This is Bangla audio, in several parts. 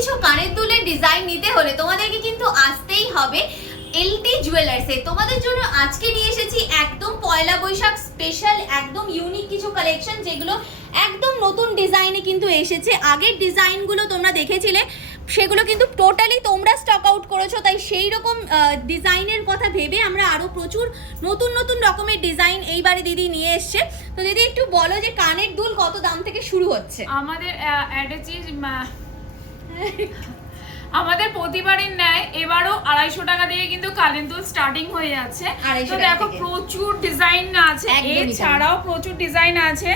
কিছু কানের দুলের ডিজাইন নিতে হলে তোমাদেরকে কিন্তু আসতেই হবে এলটি জুয়েলার্সে। তোমাদের জন্য আজকে নিয়ে এসেছি একদম পয়লা বৈশাখ স্পেশাল একদম ইউনিক কিছু কালেকশন, যেগুলো একদম নতুন ডিজাইনে কিন্তু এসেছে। আগের ডিজাইনগুলো তোমরা দেখেছিলে, সেগুলো কিন্তু টোটালি তোমরা স্টক আউট করেছো, তাই সেই রকম ডিজাইনের কথা ভেবে আমরা আরো প্রচুর নতুন নতুন রকমের ডিজাইন এইবারে দিদি নিয়ে এসছে। তো দিদি একটু বলো যে কানের দুল কত দাম থেকে শুরু হচ্ছে? আমাদের প্রতিবারের ন্যায় এবারও 250 টাকা দিয়ে কিন্তু কানের দুল স্টার্টিং হয়ে যাচ্ছে। তো দেখো প্রচুর ডিজাইন আছে, এছাড়াও প্রচুর ডিজাইন আছে।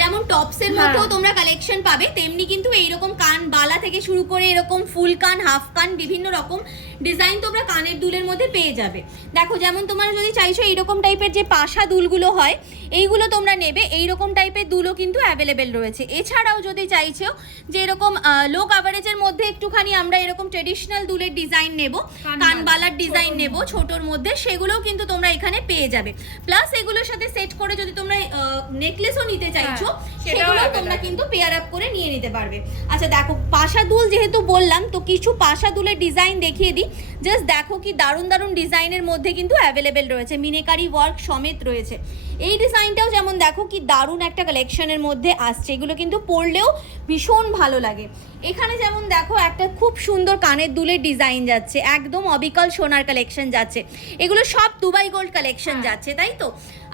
যেমন টপসের মধ্যেও তোমরা কালেকশন পাবে, তেমনি কিন্তু এইরকম কান বালা থেকে শুরু করে এরকম ফুল কান, হাফ কান, বিভিন্ন রকম ডিজাইন তোমরা কানের দুলের মধ্যে পেয়ে যাবে। দেখো যেমন তোমরা যদি চাইছো এইরকম টাইপের যে পাশা দুলগুলো হয় এইগুলো তোমরা নেবে, এইরকম টাইপের দুলও কিন্তু অ্যাভেলেবেল রয়েছে। এছাড়াও যদি চাইছো যে এরকম লো কাভারেজের মধ্যে একটুখানি আমরা এরকম ট্রেডিশনাল দুলের ডিজাইন নেব, কানবালার ডিজাইন নেব ছোটোর মধ্যে, সেগুলোও কিন্তু তোমরা এখানে পেয়ে যাবে। প্লাস এগুলোর সাথে সেট করে যদি তোমরা নেকলেসও নিতে চাইছো সেগুলো তোমরা কিন্তু পেয়ার আপ করে নিয়ে নিতে পারবে। আচ্ছা দেখো পাশা দুল যেহেতু বললাম, তো কিছু পাশা দুলের ডিজাইন দেখিয়ে দিই। জাস্ট দেখো কি দারুণ দারুণ ডিজাইনের মধ্যে কিন্তু অ্যাভেলেবেল রয়েছে, মিনেকারি ওয়ার্ক সমেত রয়েছে। এই ডিজাইনটাও যেমন দেখো কি দারুণ একটা কালেকশনের মধ্যে আসছে, এগুলো কিন্তু পরলেও ভীষণ ভালো লাগে। এখানে যেমন দেখো একটা খুব সুন্দর কানের দুলের ডিজাইন যাচ্ছে, একদম অবিকল সোনার কালেকশন যাচ্ছে, এগুলো সব দুবাই গোল্ড কালেকশন যাচ্ছে, তাই তো?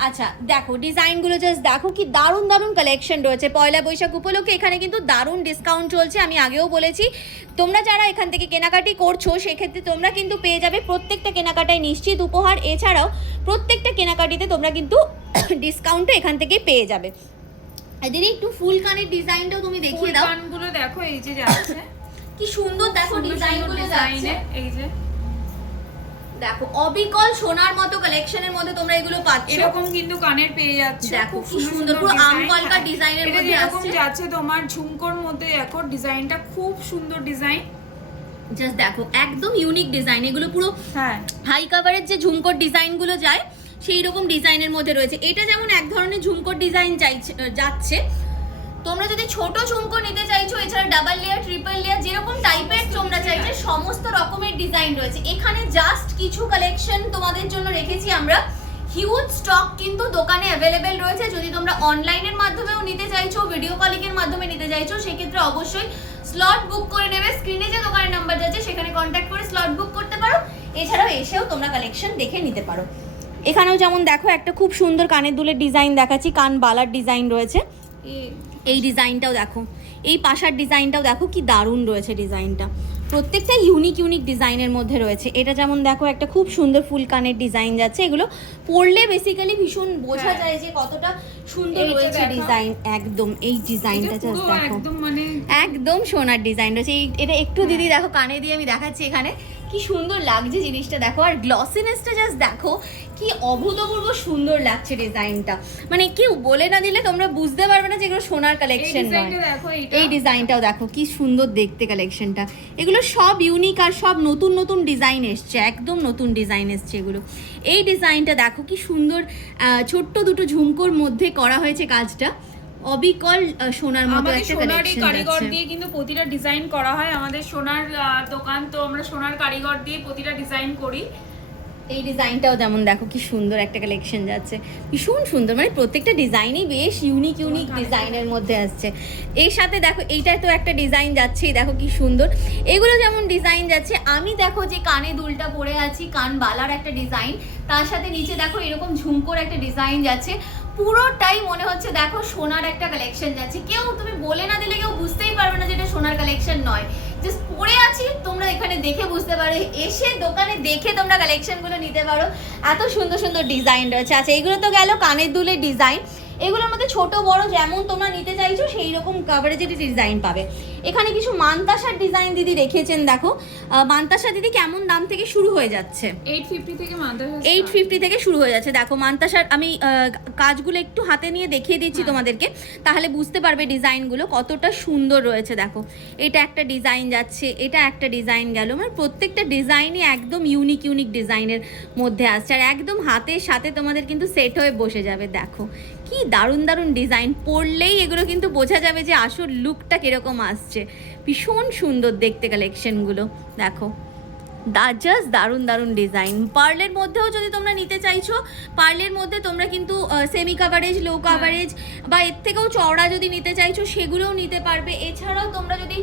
আচ্ছা দেখো ডিজাইনগুলো জাস্ট দেখো কি দারুণ দারুণ কালেকশন রয়েছে। পয়লা বৈশাখ উপলক্ষে এখানে কিন্তু দারুণ ডিসকাউন্ট চলছে, আমি আগেও বলেছি। তোমরা যারা এখান থেকে কেনাকাটি করছো সেক্ষেত্রে তোমরা কিন্তু পেয়ে যাবে প্রত্যেকটা কেনাকাটায় নিশ্চিত উপহার, এছাড়াও প্রত্যেকটা কেনাকাটিতে তোমরা কিন্তু ডিসকাউন্টও এখান থেকে পেয়ে যাবে। দিদি একটু ফুল কানের ডিজাইনটাও তুমি দেখিয়ে দাও। কানগুলো দেখো এই যে যাচ্ছে কি সুন্দর, দেখো ডিজাইনগুলো যাচ্ছে, এই যে দেখো অবিকল সোনার মতো কালেকশনের মধ্যে তোমরা এগুলো পাচ্ছ। এরকম কিন্তু কানের পেয়ে যাচ্ছে, দেখো কি সুন্দর পুরো আমকলকা ডিজাইনের মধ্যে আসছে। যাচ্ছে তোমার ঝুমকোর মধ্যে, দেখো ডিজাইনটা খুব সুন্দর ডিজাইন। জাস্ট দেখো একদম ইউনিক ডিজাইন, এগুলো পুরো হাই কাভারের যে ঝুমকোর ডিজাইনগুলো যায় সেই রকম ডিজাইনের মধ্যে রয়েছে। এটা যেমন এক ধরনের ঝুমকোর ডিজাইন যাচ্ছে, তোমরা যদি ছোট ঝুমকো নিতে চাইছো, এছাড়া ডাবল লেয়ার, ট্রিপল লেয়ার, যেরকম টাইপের তোমরা চাইছো সমস্ত রকমের ডিজাইন রয়েছে। এখানে জাস্ট কিছু কালেকশন তোমাদের জন্য রেখেছি আমরা, হিউজ স্টক কিন্তু দোকানে অ্যাভেলেবেল রয়েছে। যদি তোমরা অনলাইনের মাধ্যমেও নিতে চাইছো, ভিডিও কলিং এর মাধ্যমে নিতে চাইছো, সেক্ষেত্রে অবশ্যই স্লট বুক করে নেবে। স্ক্রিনে যে দোকানের নাম্বার যাচ্ছে সেখানে কন্ট্যাক্ট করে স্লট বুক করতে পারো, এছাড়াও এসেও তোমরা কালেকশন দেখে নিতে পারো। এখানেও যেমন দেখো একটা খুব সুন্দর কানের দুলের ডিজাইন দেখাচ্ছি, কান বালার ডিজাইন রয়েছে। এই ডিজাইনটাও দেখো, এই পাশার ডিজাইনটাও দেখো কি দারুণ রয়েছে ডিজাইনটা, প্রত্যেকটা ইউনিক ইউনিক ডিজাইনের মধ্যে রয়েছে। এটা যেমন দেখো একটা খুব সুন্দর ফুল কানের ডিজাইন যাচ্ছে, এগুলো পরলে বেসিক্যালি ভীষণ বোঝা যায় যে কতটা সুন্দর রয়েছে ডিজাইন। একদম এই ডিজাইনটা জাস্ট দেখো একদম সোনার ডিজাইন রয়েছে। এটা একটু দিদি দেখো কানে দিয়ে আমি দেখাচ্ছি, এখানে কি সুন্দর লাগছে জিনিসটা দেখো, আর গ্লসিনেসটা জাস্ট দেখো কি অভূতপূর্ব সুন্দর লাগছে ডিজাইনটা, মানে কেউ বলে না দিলে তোমরা বুঝতে পারবে না যে এগুলো সোনার কালেকশন নয়। এই ডিজাইনটাও দেখো কি সুন্দর দেখতে কালেকশনটা, এগুলো সব ইউনিক আর সব নতুন নতুন ডিজাইন এসছে, একদম নতুন ডিজাইন এসছে এগুলো। এই ডিজাইনটা দেখো কি সুন্দর, ছোট্ট দুটো ঝুমকোর মধ্যে করা হয়েছে কাজটা, অবিকল সোনার মতো একটা কালেকশন কারিগর দিয়ে কিন্তু প্রতিটা ডিজাইন করা হয়। আমাদের সোনার দোকান, তো আমরা সোনার কারিগর দিয়ে প্রতিটা ডিজাইন করি। এই ডিজাইনটাও যেমন দেখো কি সুন্দর একটা কালেকশন যাচ্ছে, ভীষণ সুন্দর, মানে প্রত্যেকটা ডিজাইনই বেশ ইউনিক ইউনিক ডিজাইনের মধ্যে আসছে। এর সাথে দেখো এইটাই তো একটা ডিজাইন যাচ্ছে, দেখো কি সুন্দর, এগুলো যেমন ডিজাইন যাচ্ছে। আমি দেখো যে কানে দুলটা পরে আছি, কান বালার একটা ডিজাইন, তার সাথে নিচে দেখো এরকম ঝুমকোর একটা ডিজাইন যাচ্ছে, পুরোটাই মনে হচ্ছে দেখো সোনার একটা কালেকশন যাচ্ছে। কেউ তুমি বলে না দিলে কেউ বুঝতেই পারবে না যে এটা সোনার কালেকশন নয়, জাস্ট পরে আছি তোমরা এখানে দেখে বুঝতে পারো, এসে দোকানে দেখে তোমরা কালেকশনগুলো নিতে পারো, এত সুন্দর সুন্দর ডিজাইন রয়েছে। আচ্ছা এগুলো তো গেল কানের দুলের ডিজাইন, এগুলোর মধ্যে ছোট বড় যেমন তোমরা নিতে চাইছো সেই রকম কাভারেজের ডিজাইন পাবে। এখানে কিছু মানতাসার ডিজাইন দিদি রেখেছেন, দেখো মানতাসা দিদি কেমন দাম থেকে শুরু হয়ে যাচ্ছে? 850 থেকে মানতাসা 850 থেকে শুরু হয়ে যাচ্ছে। দেখো মানতাসার আমি কাজগুলো একটু হাতে নিয়ে দেখিয়ে দিচ্ছি তোমাদেরকে, তাহলে বুঝতে পারবে ডিজাইনগুলো কতটা সুন্দর রয়েছে। দেখো এটা একটা ডিজাইন যাচ্ছে, এটা একটা ডিজাইন গেল, মানে প্রত্যেকটা ডিজাইনই একদম ইউনিক ইউনিক ডিজাইনের মধ্যে আসছে, আর একদম হাতের সাথে তোমাদের কিন্তু সেট হয়ে বসে যাবে। দেখো কি দারুণ দারুণ ডিজাইন, পরলেই এগুলো কিন্তু বোঝা যাবে যে আসল লুকটা কিরকম আসছে। ভীষণ সুন্দর দেখতে কালেকশনগুলো, দেখো জাস্ট দারুণ দারুণ ডিজাইন। পার্লের মধ্যেও যদি তোমরা নিতে চাইছো, পার্লের মধ্যে তোমরা কিন্তু সেমি কাভারেজ, লো কাভারেজ বা এর থেকেও চওড়া যদি নিতে চাইছো সেগুলোও নিতে পারবে। এছাড়াও তোমরা যদি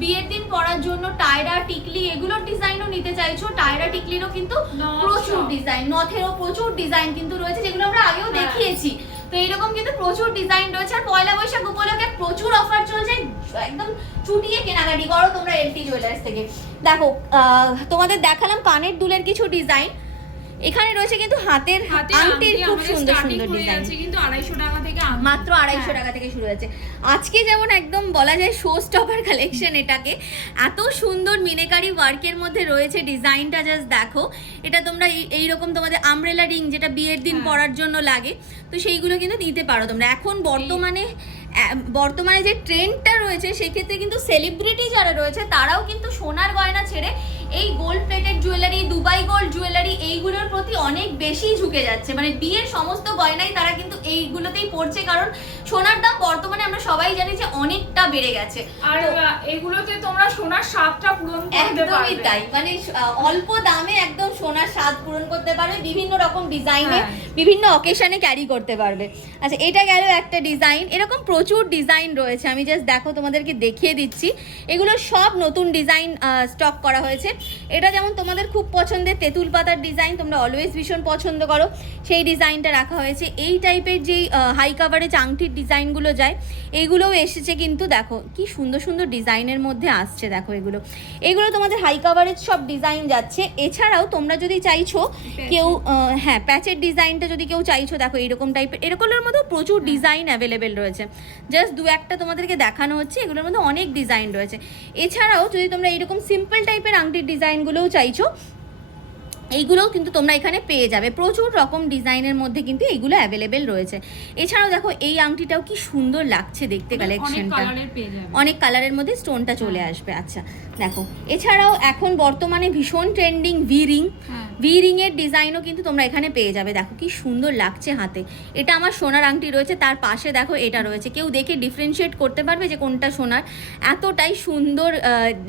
বিয়ের দিন পরার জন্য টায়রা, টিকলি এগুলোর ডিজাইনও নিতে চাইছো, টায়রা টিকলিরও কিন্তু প্রচুর ডিজাইন, নথেরও প্রচুর ডিজাইন কিন্তু রয়েছে, যেগুলো আমরা আগেও দেখিয়েছি। তো এইরকম কিন্তু প্রচুর ডিজাইন রয়েছে। আর পয়লা বৈশাখ উপলক্ষে প্রচুর অফার চলছে, একদম চুটিয়ে কেনাকাটি করো তোমরা এলটি জুয়েলার্স থেকে। দেখো তোমাদের দেখালাম কানের দুলের কিছু ডিজাইন, এখানে রয়েছে কিন্তু হাতের আংটির খুব সুন্দর সুন্দর ডিজাইন, কিন্তু 250 টাকা থেকে, মাত্র 250 টাকা থেকে শুরু হয়েছে। আজকে যেমন একদম বলা যায় শো স্টপার কালেকশন, এটাকে এত সুন্দর মিনেকারি ওয়ার্কের মধ্যে রয়েছে ডিজাইনটা, জাস্ট দেখো। এটা তোমরা এইরকম তোমাদের আমব্রেলা রিং যেটা বিয়ের দিন পরার জন্য লাগে, তো সেইগুলো কিন্তু নিতে পারো তোমরা। এখন বর্তমানে যে ট্রেন্ডটা রয়েছে সেক্ষেত্রে কিন্তু সেলিব্রিটি যারা রয়েছে তারাও কিন্তু সোনার গয়না ছেড়ে এই gold plated jewellery, Dubai gold jewellery এইগুলোর প্রতি অনেক বেশি ঝুঁকে যাচ্ছে। মানে বিয়ের সমস্ত গয়নাই তারা কিন্তু এইগুলোতেই পড়ছে, কারণ সোনার দাম বর্তমানে আমরা সবাই জানি যে অনেকটা বেড়ে গেছে। আর এগুলোতে তোমরা সোনার স্বাদটা পূরণ করতে পারবে। একদমই তাই, মানে অল্প দামে একদম সোনার স্বাদ পূরণ করতে পারবে, বিভিন্ন রকম ডিজাইনে বিভিন্ন অকেশনে ক্যারি করতে পারবে। আচ্ছা, এটা গেল একটা ডিজাইন। এরকম প্রচুর ডিজাইন রয়েছে, আমি জাস্ট দেখো তোমাদেরকে দেখিয়ে দিচ্ছি। এগুলো সব নতুন ডিজাইন স্টক করা হয়েছে। এটা যেমন তোমাদের খুব পছন্দের তেঁতুল পাতার ডিজাইন, তোমরা অলওয়েজ ভীষণ পছন্দ করো, সেই ডিজাইনটা রাখা হয়েছে। এই টাইপের যেই হাই কাভারেজ আংটির ডিজাইনগুলো যায় এইগুলোও এসেছে কিন্তু, দেখো কি সুন্দর সুন্দর ডিজাইনের মধ্যে আসছে। দেখো এগুলো তোমাদের হাই কাভারেজ সব ডিজাইন যাচ্ছে। এছাড়াও তোমরা যদি চাইছো কেউ হ্যাঁ প্যাচের ডিজাইনটা যদি কেউ চাইছো, দেখো এইরকম টাইপের, এরকমের মধ্যেও প্রচুর ডিজাইন অ্যাভেলেবেল রয়েছে। জাস্ট দু একটা তোমাদেরকে দেখানো হচ্ছে, এগুলোর মধ্যে অনেক ডিজাইন রয়েছে। এছাড়াও যদি তোমরা এইরকম সিম্পল টাইপের আংটির ডিজাইনগুলোও চাইছো, এইগুলোও কিন্তু তোমরা এখানে পেয়ে যাবে। প্রচুর রকম ডিজাইনের মধ্যে কিন্তু এইগুলো অ্যাভেলেবেল রয়েছে। এছাড়াও দেখো এই আংটিটাও কি সুন্দর লাগছে দেখতে, কালেকশনটা অনেক কালারের মধ্যে স্টোনটা চলে আসবে। আচ্ছা দেখো, এছাড়াও এখন বর্তমানে ভীষণ ট্রেন্ডিং ভি রিং এর ডিজাইনও কিন্তু তোমরা এখানে পেয়ে যাবে। দেখো কি সুন্দর লাগছে হাতে। এটা আমার সোনার আংটি রয়েছে, তার পাশে দেখো এটা রয়েছে, কেউ দেখে ডিফারেন্সিয়েট করতে পারবে যে কোনটা সোনার। এতটাই সুন্দর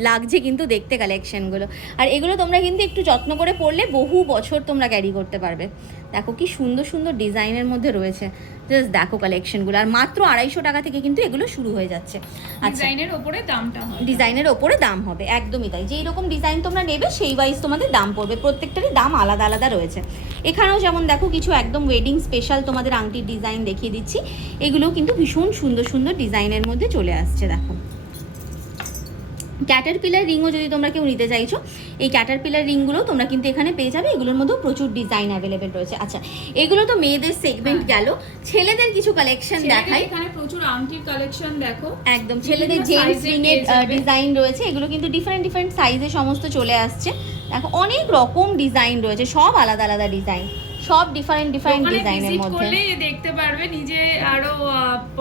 লাগছে কিন্তু দেখতে কালেকশনগুলো। আর এগুলো তোমরা কিন্তু একটু যত্ন করে পরলে বহু বছর তোমরা ক্যারি করতে পারবে। দেখো কি সুন্দর সুন্দর ডিজাইনের মধ্যে রয়েছে, জাস্ট দেখো কালেকশনগুলো। আর মাত্র 250 টাকা থেকে কিন্তু এগুলো শুরু হয়ে যাচ্ছে। ডিজাইনের ওপরে দামটা হয়, ডিজাইনের ওপরে দাম হবে, একদমই তাই। যেই রকম ডিজাইন তোমরা নেবে সেই ওয়াইজ তোমাদের দাম পড়বে, প্রত্যেকটারই দাম আলাদা আলাদা রয়েছে। এখানেও যেমন দেখো কিছু একদম ওয়েডিং স্পেশাল তোমাদের আংটির ডিজাইন দেখিয়ে দিচ্ছি। এগুলোও কিন্তু ভীষণ সুন্দর সুন্দর ডিজাইনের মধ্যে চলে আসছে। দেখো ক্যাটারপিলার রিংও যদি তোমরা কেউ নিতে চাইছো, এই ক্যাটারপিলার রিংগুলো তোমরা কিন্তু এখানে পেয়ে যাবে। এগুলোর মধ্যেও প্রচুর ডিজাইন অ্যাভেলেবেল রয়েছে। আচ্ছা, এগুলো তো মেয়েদের সেগমেন্ট গেল। ছেলেদের কিছু কালেকশন দেখাই। এখানে প্রচুর আংটির কালেকশন দেখো, একদম ছেলেদের জেমস রিং এর ডিজাইন রয়েছে। এগুলো কিন্তু ডিফারেন্ট ডিফারেন্ট সাইজে সমস্ত চলে আসছে। দেখো অনেক রকম ডিজাইন রয়েছে, সব আলাদা আলাদা ডিজাইন, সব ডিফারেন্ট ডিফারেন্ট ডিজাইনের মধ্যে দেখতে পারবে, নিজে আরো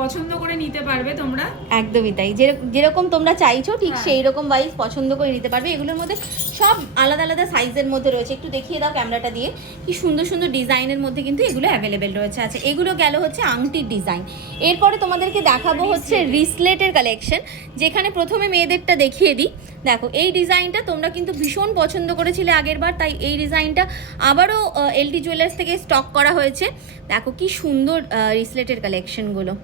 পছন্দ করে নিতে পারবে তোমরা। একদমই তাই, যেরকম তোমরা চাইছো ঠিক সেই রকম ওয়াইজ পছন্দ করে নিতে পারবে। এগুলোর মধ্যে সব আলাদা আলাদা সাইজের মধ্যে রয়েছে। একটু দেখিয়ে দাও ক্যামেরাটা দিয়ে, কি সুন্দর সুন্দর ডিজাইনের মধ্যে কিন্তু এগুলো অ্যাভেলেবেল রয়েছে। আচ্ছা, এগুলো গেল হচ্ছে আংটির ডিজাইন। এরপরে তোমাদেরকে দেখাবো হচ্ছে রিসলেটের কালেকশন, যেখানে প্রথমে মেয়েদেরটা দেখিয়ে দিই। দেখো এই ডিজাইনটা তোমরা কিন্তু ভীষণ পছন্দ করেছিলে আগের বার, তাই এই ডিজাইনটা আবারও এলটি জুয়েলার্স থেকে স্টক করা হয়েছে। দেখো কি সুন্দর রিসলেটের কালেকশনগুলো।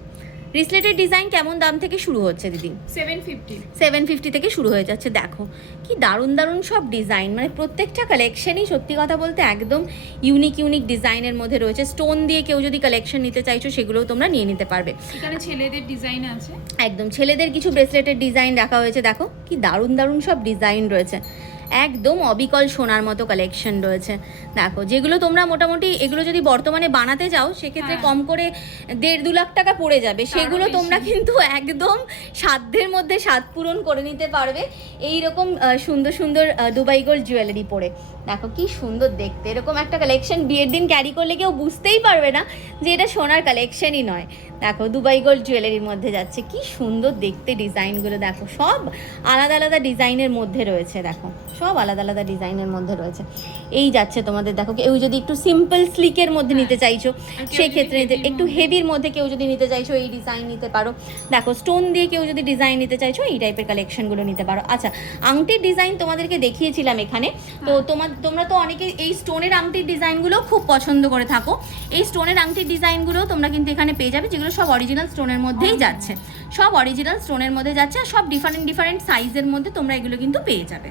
রিসলেটের ডিজাইন কেমন দাম থেকে শুরু হচ্ছে দিদি? 750 থেকে শুরু হয়ে যাচ্ছে। দেখো কি দারুণ দারুণ সব ডিজাইন, মানে প্রত্যেকটা কালেকশনই সত্যি কথা বলতে একদম ইউনিক ডিজাইনের মধ্যে রয়েছে। স্টোন দিয়ে কেউ যদি কালেকশন নিতে চাইছো সেগুলোও তোমরা নিয়ে নিতে পারবে। এখানে ছেলেদের ডিজাইন আছে, একদম ছেলেদের কিছু ব্রেসলেটের ডিজাইন রাখা হয়েছে। দেখো কি দারুণ দারুণ সব ডিজাইন রয়েছে, একদম অবিকল সোনার মতো কালেকশন রয়েছে। দেখো যেগুলো তোমরা মোটামুটি এগুলো যদি বর্তমানে বানাতে যাও সেক্ষেত্রে কম করে 1.5-2 লাখ টাকা পড়ে যাবে, সেগুলো তোমরা কিন্তু একদম সাধ্যের মধ্যে স্বাদ পূরণ করে নিতে পারবে এইরকম সুন্দর সুন্দর দুবাই গোল্ড জুয়েলারি পরে। দেখো কি সুন্দর দেখতে, এরকম একটা কালেকশন বিয়ের দিন ক্যারি করলে কেউ বুঝতেই পারবে না যে এটা সোনার কালেকশনই নয়। দেখো দুবাই গোল্ড জুয়েলারির মধ্যে যাচ্ছে, কি সুন্দর দেখতে ডিজাইনগুলো দেখো, সব আলাদা আলাদা ডিজাইনের মধ্যে রয়েছে, দেখো সব আলাদা আলাদা ডিজাইনের মধ্যে রয়েছে। এই যাচ্ছে তোমাদের, দেখো কেউ যদি একটু সিম্পল স্লিকের মধ্যে নিতে চাইছো সেক্ষেত্রে একটু হেভির মধ্যে কেউ যদি নিতে চাইছো এই ডিজাইন নিতে পারো। দেখো স্টোন দিয়ে কেউ যদি ডিজাইন নিতে চাইছো এই টাইপের কালেকশনগুলো নিতে পারো। আচ্ছা, আংটির ডিজাইন তোমাদেরকে দেখিয়েছিলাম এখানে, তো তোমরা তো অনেকে এই স্টোনের আংটির ডিজাইনগুলো খুব পছন্দ করে থাকো। এই স্টোনের আংটির ডিজাইনগুলো তোমরা কিন্তু এখানে পেয়ে যাবে, যেগুলো সব অরিজিনাল স্টোনের মধ্যেই যাচ্ছে, সব অরিজিনাল স্টোনের মধ্যে যাচ্ছে, আর সব ডিফারেন্ট ডিফারেন্ট সাইজের মধ্যে তোমরা এগুলো কিন্তু পেয়ে যাবে।